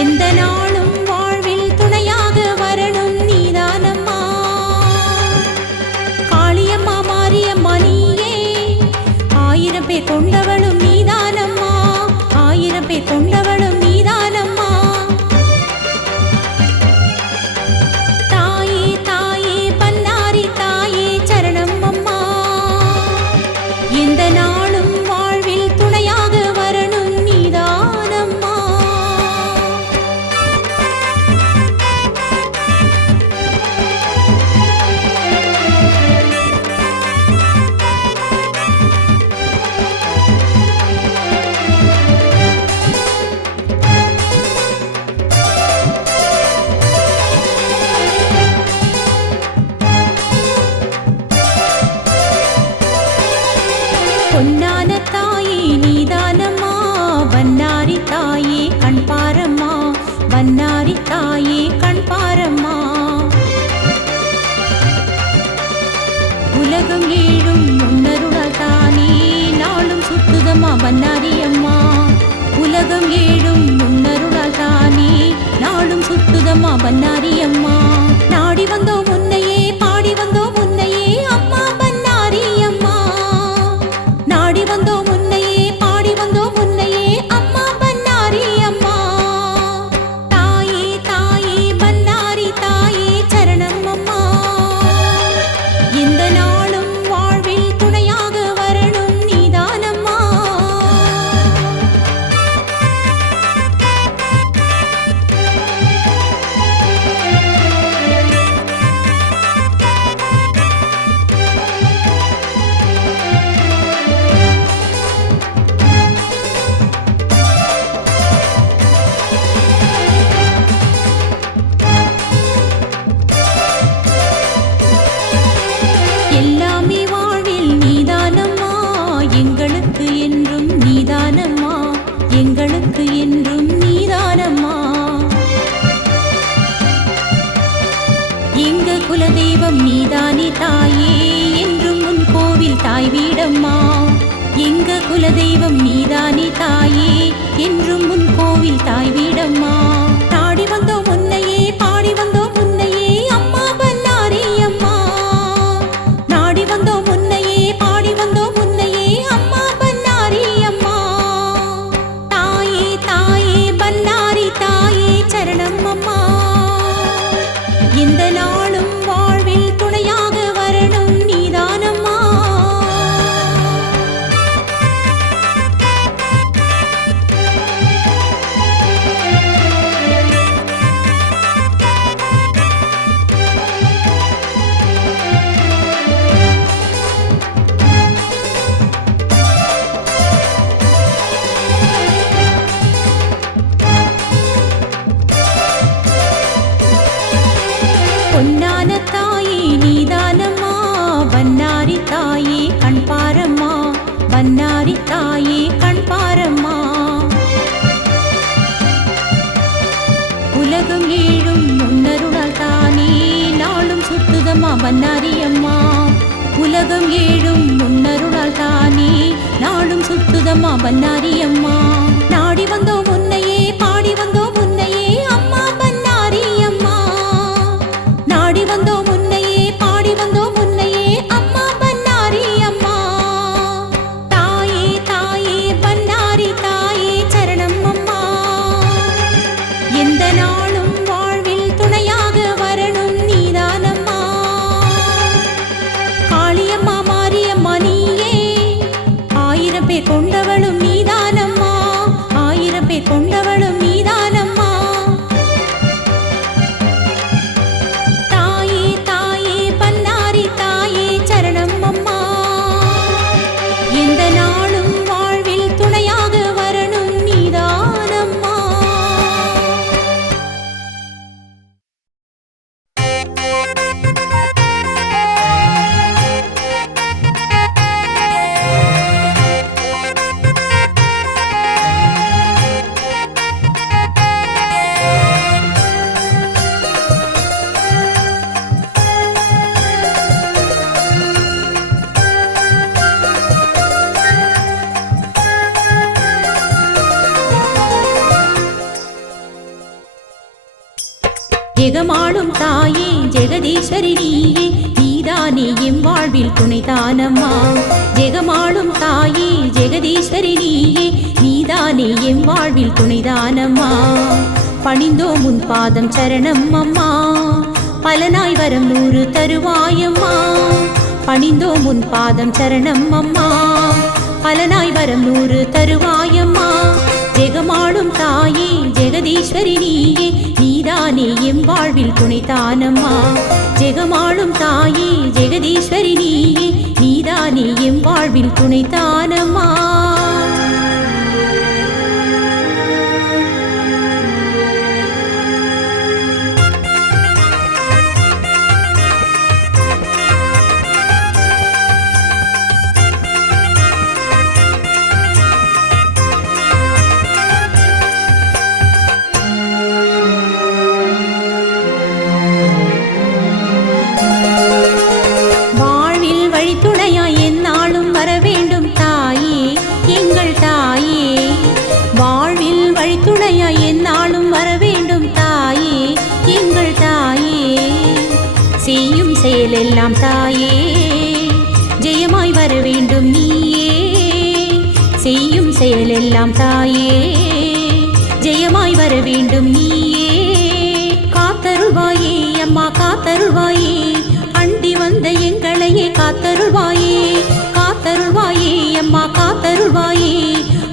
எந்த நாளும் வாழ்வில் துணையாக வரணும் நீதானம்மா. காளியம்மா மாரியம்மா நீயே, 1000 பேர் கொண்டவளும் நீதானம்மா, 1000 பேர் கொண்டவளும் நீதானம்மா. தாயே தாயே பன்னாரி தாயே சரணம் அம்மா. எந்த நாளும் வாழ்வில் துணையாக வரணும் நீதானம்மா. பொன்னான தாயே நீதானம்மா, பன்னாரி தாயே கண் பாரம்மா, பன்னாரி தாயே கண் பாரம்மா. உலகம் ஏழும் முன்னருளால் தானே நாளும் சுத்துதம்மா பன்னாரி அம்மா. உலகம் ஏழும் முன்னருளால் தானே நாளும் சுத்துதம்மா பன்னாரி அம்மா. நாடி வந்தோம் முன்னையே, பாடி வந்தோம் முன்னையே அம்மா பன்னாரி அம்மா. நாடி வந்தோம் முன்னையே, பாடி வந்தோம் முன்னையே அம்மா பன்னாரி அம்மா. தாயே தாயே பன்னாரி தாயே சரணம் அம்மா. எந்த நாளும் வாழ்வில் துணையாக வரணும் நீதானம்மா. எல்லாமே வாழ்வில் நீதானம்மா, எங்களுக்கு என்றும் நீதானம்மா, எங்களுக்கு என்றும் நீதானம்மா. எங்க குலதெய்வம் நீதானே தாயே, என்றும் உன் கோவில் தாய் வீடம்மா. எங்க குலதெய்வம் நீதானே தாயே, என்றும் உன் கோவில் தாய் வீடம்மா. நாடி வந்தோம் முன்னையே, பாடி வந்தோம் முன்னையே அம்மா பன்னாரி அம்மா. நாடி வந்தோம் முன்னையே, பாடி வந்தோம் முன்னையே அம்மா பன்னாரி அம்மா. தாயே தாயே பன்னாரி தாயே சரணம் அம்மா. எந்த நாளும் வாழ்வில் துணையாக வரணும் நீதானம்மா. பொன்னான தாயே நீதானம்மா, பன்னாரி தாயே கண் பாரம்மா, பன்னாரி தாயே கண் பாரம்மா. உலகம் ஏழும் முன்னருளால் தானே நாளும் சுத்துதம்மா பன்னாரி அம்மா. உலகம் ஏழும் முன்னருளால் தானே நாளும் சுத்துதம்மா பன்னாரி அம்மா. நாடி வந்தோம் முன்னையே, பாடி வந்தோம் முன்னையே அம்மா பன்னாரி அம்மா. நாடி வந்தோம் முன்னையே, பாடி வந்தோம் முன்னையே அம்மா பன்னாரி அம்மா. தாயே தாயே பன்னாரி தாயே சரணம் அம்மா. எந்த நாளும் வாழ்வில் துணையாக வரணும் நீதானம்மா. காளியம்மா மாரியம்மா நீயே, 1000 பேர் கொண்டவளும் நீதானம்மா, 1000 பேர் ஜெகமாளும் தாயே ஜெகதீஸ்வரி நீயே நீதானே எம் வாழ்வில் துணைதானம்மா ஜெகமாளும் தாயே ஜெகதீஸ்வரி நீயே நீதானே எம் வாழ்வில் துணைதானம்மா பணிந்தோம் உன் பாதம் சரணம் அம்மா பலனாய் வரம் 100 தருவாயம்மா பணிந்தோம் உன் பாதம் சரணம் அம்மா பலனாய் வரம் 100 தருவாயம்மா ஜெகமாளும் தாயே ஜெகதீஸ்வரி நீயே நீதானே எம் வாழ்வில் துணைதானம்மா ஜெகமாளும் தாயே ஜெகதீஸ்வரி நீயே நீதானே எம் வாழ்வில் துணைதானம்மா செய்யும் செயலெல்லாம் தாயே ஜெயமாய் வர வேண்டும் நீயே செய்யும் செயலெல்லாம் தாயே ஜெயமாய் வர வேண்டும் நீயே காத்தருள்வாயே அம்மா காத்தருள்வாயே அண்டி வந்த எங்களையே காத்தருள்வாயே காத்தருள்வாயே அம்மா காத்தருள்வாயே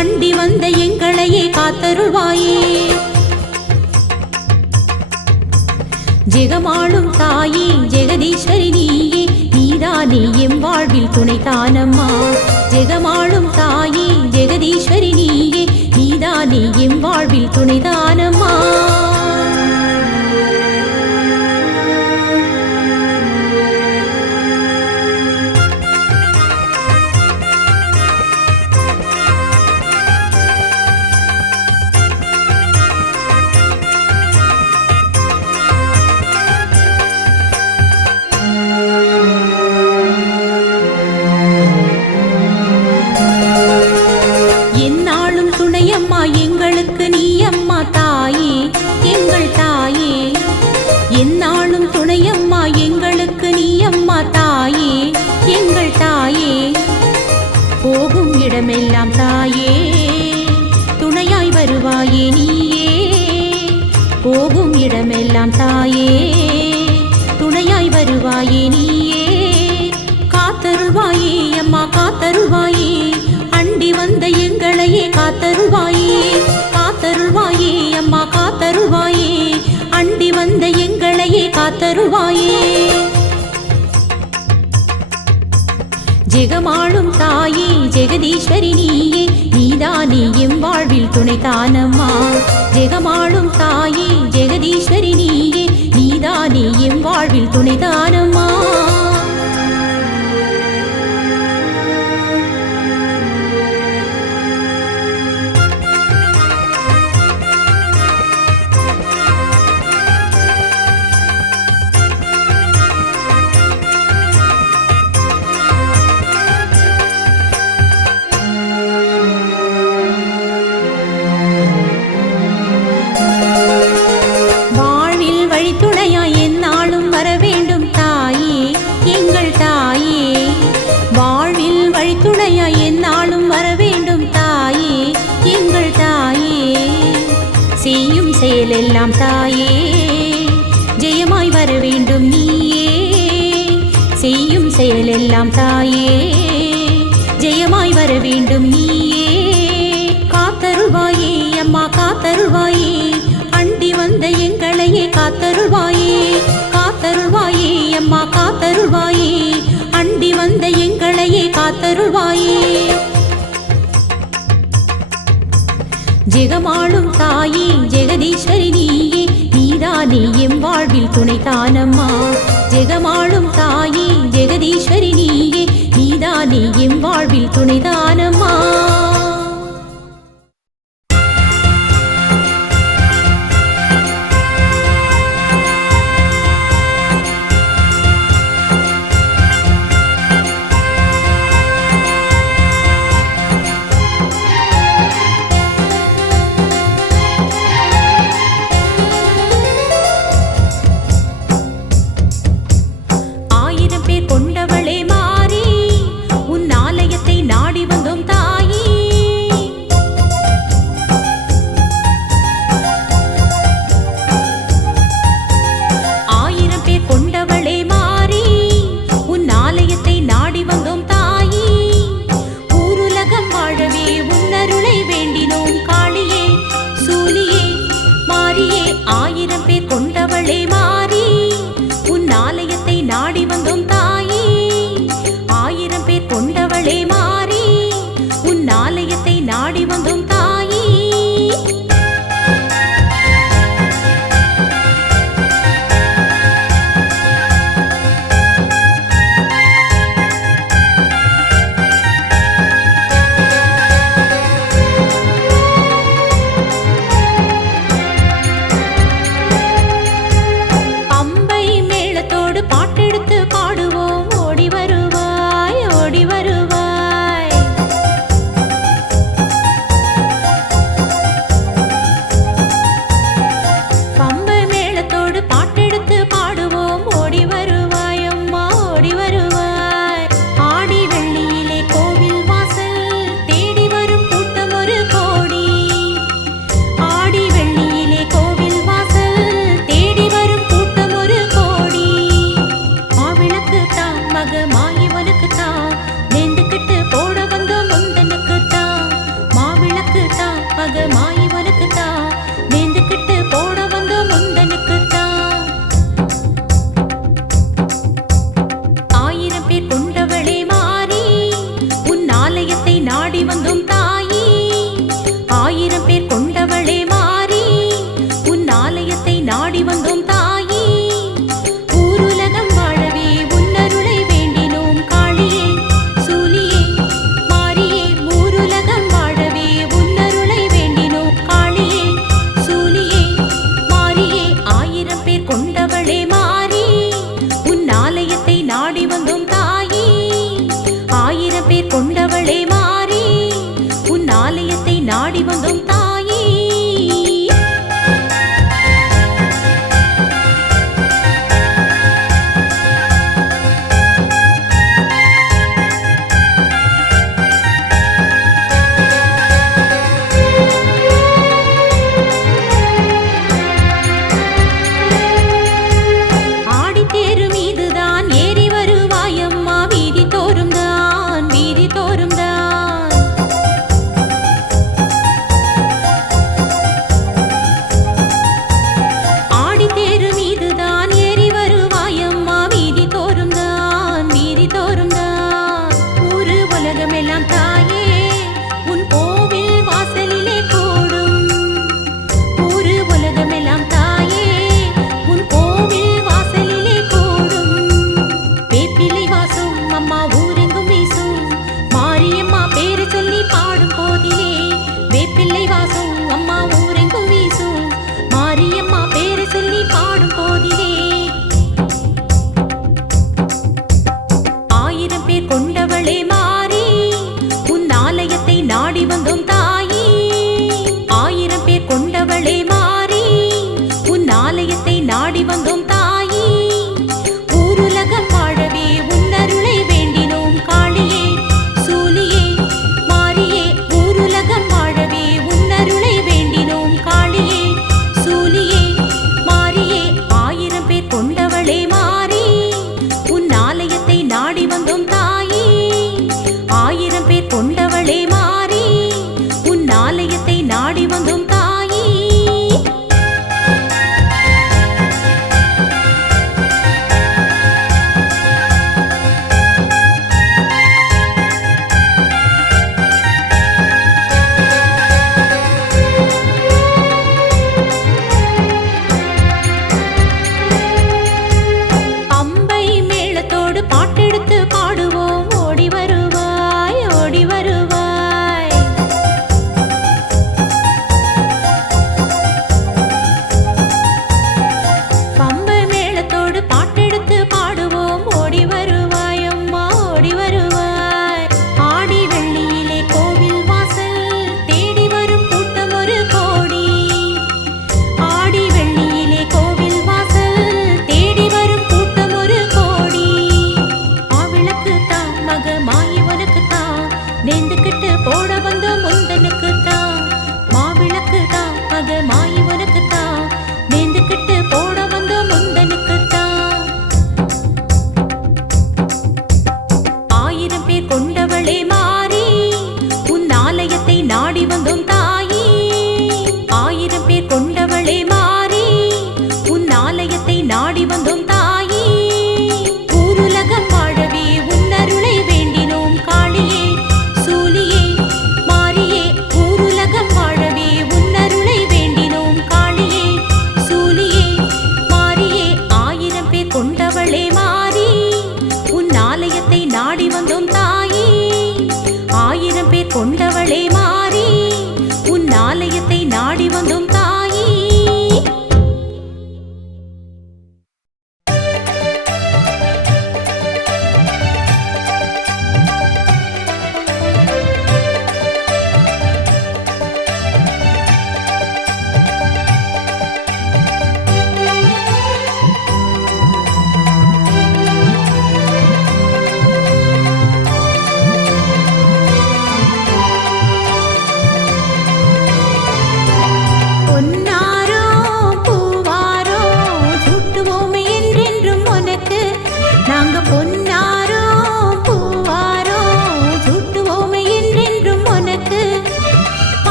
அண்டி வந்த எங்களையே காத்தருள்வாயே ஜெகமாளும் தாயே ஜெகதீஸ்வரி நீயே நீதானே எம் வாழ்வில் துணைதானம்மா ஜெகமாளும் தாயே ஜெகதீஸ்வரி நீயே நீதானே எம் வாழ்வில் துணைதானம்மா எங்களுக்கு நீ அம்மா தாயே எங்கள் தாயே எந்நாளும் துணையம்மா எங்களுக்கு நீ அம்மா தாயே எங்கள் தாயே போகும் இடமெல்லாம் தாயே துணையாய் வருவாயே நீயே போகும் இடமெல்லாம் தாயே துணையாய் வருவாயே நீயே காத்தருள்வாயே அம்மா காத்தருள்வாயே அண்டி வந்த எங்களையே காத்தருள்வாயே காத்தருள்வாயே அம்மா காத்தருள்வாயே அண்டி வந்த எங்களையே காத்தருள்வாயே ஜெகமாளும் தாயே ஜெகதீஸ்வரி நீயே நீதானே எம் வாழ்வில் துணைதானம்மா ஜெகமாளும் தாயே ஜெகதீஸ்வரி நீயே நீதானே எம் வாழ்வில் துணைதானம்மா செய்யும் செயலெல்லாம் தாயே ஜெயமாய் வர வேண்டும் நீயே செய்யும் செயலெல்லாம் தாயே ஜெயமாய் வர வேண்டும் நீயே காத்தருள்வாயே அம்மா காத்தருள்வாயே அண்டி வந்த எங்களையே காத்தருள்வாயே காத்தருள்வாயே அம்மா காத்தருள்வாயே அண்டி வந்த எங்களையே காத்தருள்வாயே ஜெகமாளும் தாயே ஜெகதீஸ்வரி நீயே நீதானே எம் வாழ்வில் துணைதானம்மா ஜெகமாளும் தாயே ஜெகதீஸ்வரி நீயே நீதானே எம் வாழ்வில் துணைதானம்மா 1000 பேர் கொண்டவளே மாறி உன் ஆலயத்தை நாடி வந்தோம் தாயே 1000 பேர் கொண்டவளே மாறி உன் ஆலயத்தை நாடி வந்தோம் தாயே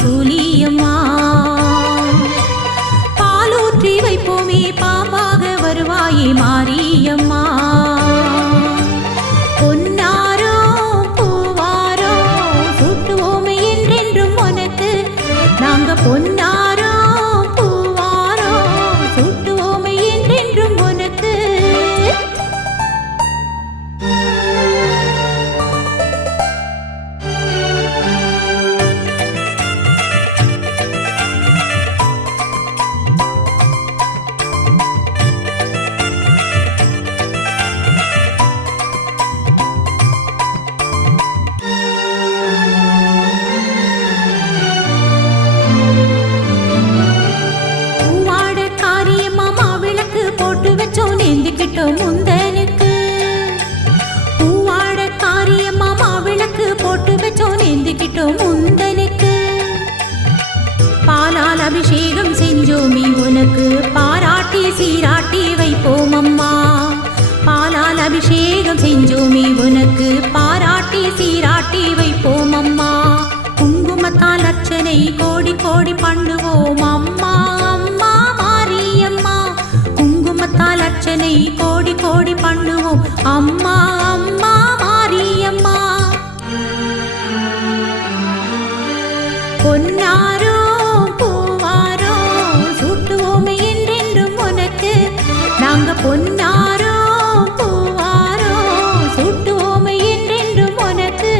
சூலியம்மா. பாலூற்றி வைப்போமே பாம்பாக வருவாயே மாரியம்மா. பொன்னாரோ பூவாரோ சூட்டுவோமே என்றென்றும் உனக்கு. நாங்க பொன்னாரோ பூவாரோ சூட்டுவோமே என்றென்றும் உனக்கு. முந்தனுக்கு பூவாட காரியம்மா மாவிளக்கு போட்டு வச்சோம் நேர்ந்துக்கிட்டோம் முந்தனுக்கு. பாலால் அபிஷேகம் செஞ்சோமி உனக்கு பாராட்டி சீராட்டி வைப்போம் அம்மா. பாலால் அபிஷேகம் செஞ்சோமி உனக்கு பாராட்டி சீராட்டி வைப்போம் அம்மா. குங்குமத்தால் அர்ச்சனை கோடி கோடி பண்ணுவோம் அம்மா. அம்மா மாரியம்மா குங்குமத்தால் அர்ச்சனை கோடி கோடி பண்ணுவோம் அம்மா. அம்மா மாரியம்மா. பொன்னாரோ பூவாரோ சூட்டுவோமே என்றென்றும் உனக்கு. நாங்க பொன்னாரோ பூவாரோ சூட்டுவோமே என்றென்றும் உனக்கு.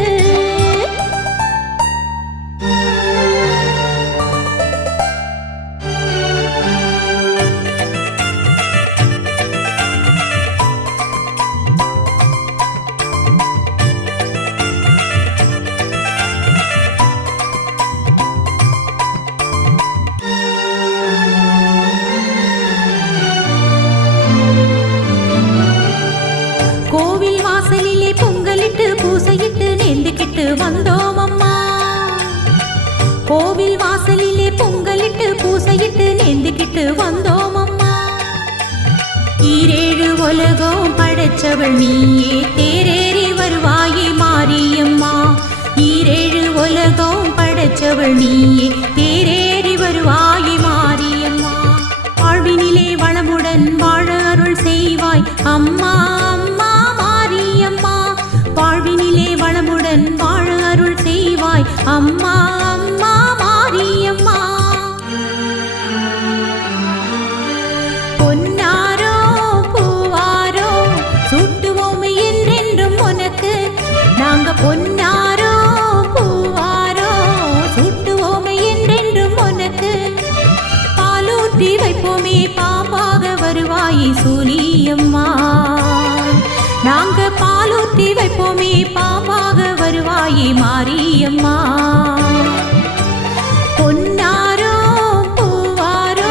பூசையிட்டு நேர்ந்துக்கிட்டு வந்தோம் அம்மா. கோவில் வாசலிலே பொங்கலிட்டு பூசையிட்டு நேர்ந்துக்கிட்டு வந்தோம் அம்மா. ஈரேழு உலகம் படைச்சவள் நீயே தேரேறி வருவாயே மாரியம்மா. ஈரேழு உலகம் படைச்சவள் நீயே தேரேறி வருவாயே மாரியம்மா. வாழ்வினிலே வளமுடன் வாழ அருள் செய்வாய் அம்மா. அம்மா மாரியம்மா வாழ்வினிலே வளமுடன் வாழ அருள் செய்வாய் அம்மா. அம்மா மாரியம்மா. பொன்னாரோ பூவாரோ சூட்டுவோமே என்றென்றும் உனக்கு. நாங்க பொன்னாரோ பூவாரோ சூட்டுவோமே என்றென்றும் உனக்கு. பாலூற்றி வைப்போமே பாம்பாக வருவாயே சூலியம்மா. நாங்க பாலூற்றி வைப்போமே பாம்பாக வருவாயே மாரியம்மா. பொன்னாரோ பூவாரோ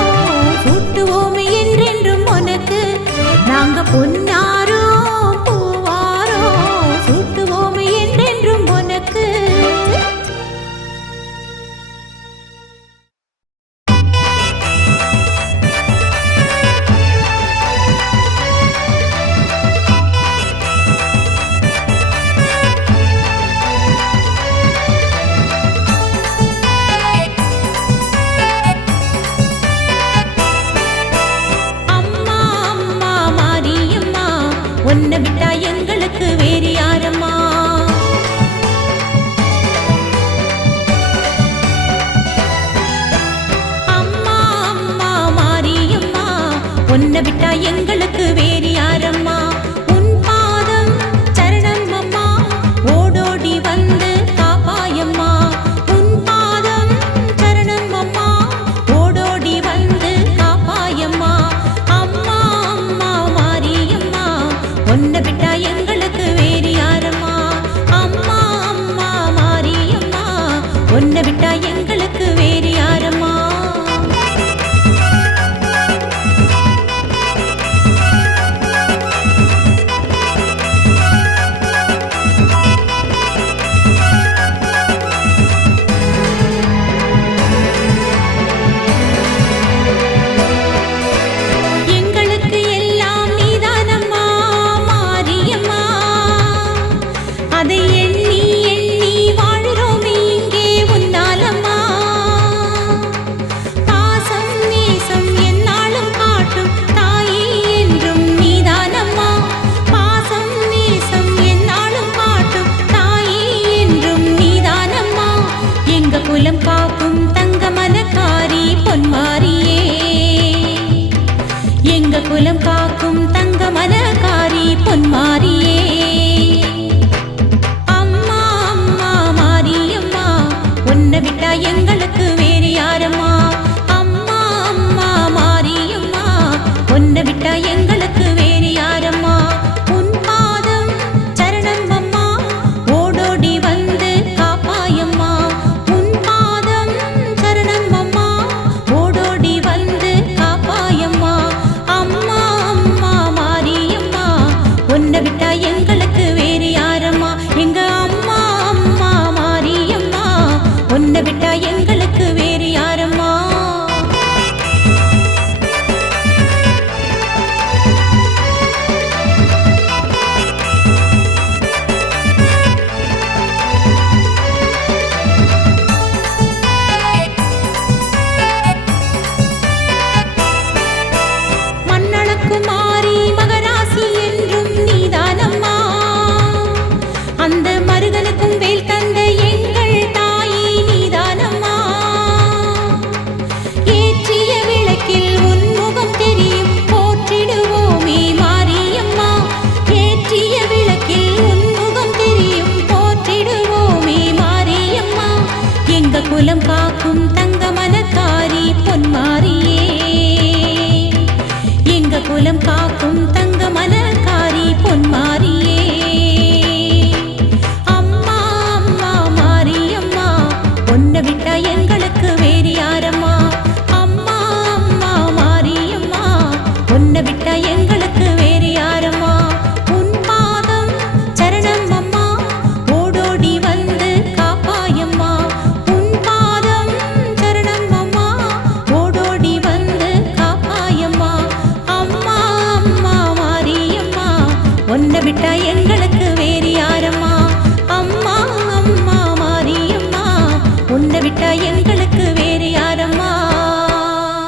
சூட்டுவோமே என்றென்றும் உனக்கு. நாங்க பொன்னாரோ பூவாரோ சூட்டுவோமே என்றென்றும் உனக்கு. உன்னை விட்டா எங்களுக்கு வேறு யாரம்மா. அம்மா அம்மா மாரியம்மா உன்னை விட்டா எங்களுக்கு